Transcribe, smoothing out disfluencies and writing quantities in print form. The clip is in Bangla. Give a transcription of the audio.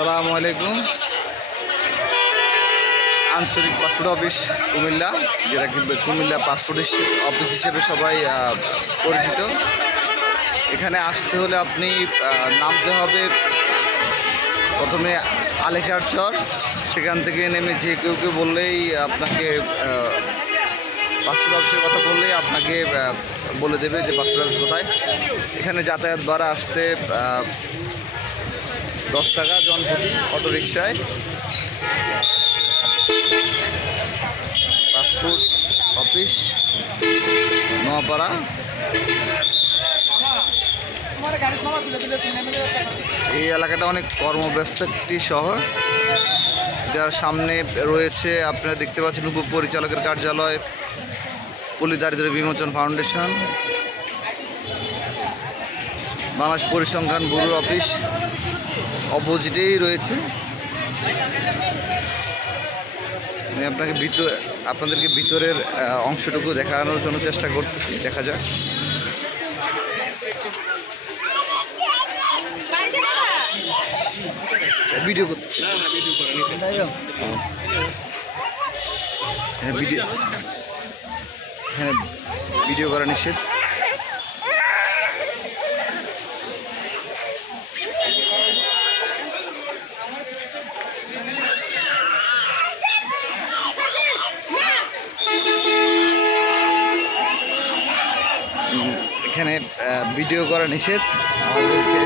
আসসালামু আলাইকুম। আঞ্চলিক পাসপোর্ট অফিস কুমিল্লা, যেটা কিন্তু কুমিল্লা পাসপোর্ট অফিস হিসেবে সবাই পরিচিত। এখানে আসতে হলে আপনি নামতে হবে প্রথমে আলেখার চর। সেখান থেকে নেমে যে কেউ বললেই আপনাকে পাসপোর্ট অফিসের কথা বললেই আপনাকে বলে দেবে যে পাসপোর্ট অফিস কোথায়। এখানে যাতায়াত ভাড়া আসতে 10 টাকা জনপ্রতি অটোরিকশায়। Passport office Noapara. এই এলাকাটা অনেক কর্মব্যস্ত একটি শহর, যার সামনে রয়েছে আপনারা দেখতে পাচ্ছেন উপপরিচালকের কার্যালয়, পল্লী দারিদ্র্য বিমোচন ফাউন্ডেশন, বাংলাদেশ পরিসংখ্যান ব্যুরোর অফিস অপোজিটেই রয়েছে। আমি আপনাদেরকে ভিতরের অংশটুকু দেখানোর জন্য চেষ্টা করতেছি, দেখা যাক। ভিডিও করতেছি, হ্যাঁ ভিডিও করা নিষেধ। এখানে ভিডিও করা নিষেধ। আমাদেরকে